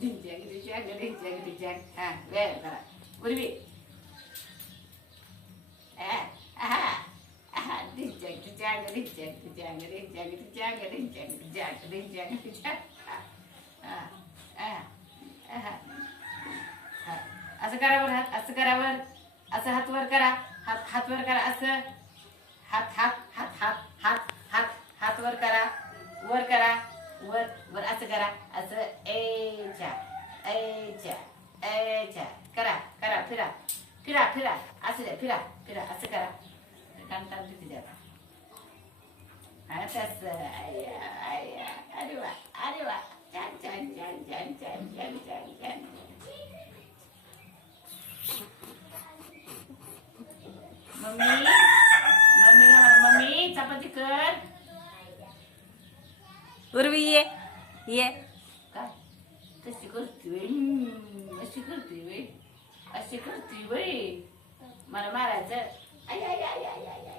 ढिंच्याक ढिंच्याक ढिंच्याक ढिंच्याक हा व्यायाम करा पूर्वी ढिंच्याक ढिंच्याक ढिंच्याक ढिंच्याक ढिंच्याक ढिंच्याक ढिंच्याक ढिंच्याक ढिंच्याक ढिंच्याक असं करा वर हात असं करा वर असं हात वर करा हात हात वर करा असं हात हात हात हात हात हात हात वर करा वर वर असं करा असं एच्या एच्या एच्या करा करा फिरा फिरा फिरा असं द्या फिरा फिरा असं करा कांता तिथे द्या तसं अरे वा छान छान छान छान छान छान छान छान मम्मी मम्मीला म्हणा मम्मी चपाती कर उर्वी ये ये काय तशी करते अशी करते अशी करते मला मारायचं आई आई आई आई आई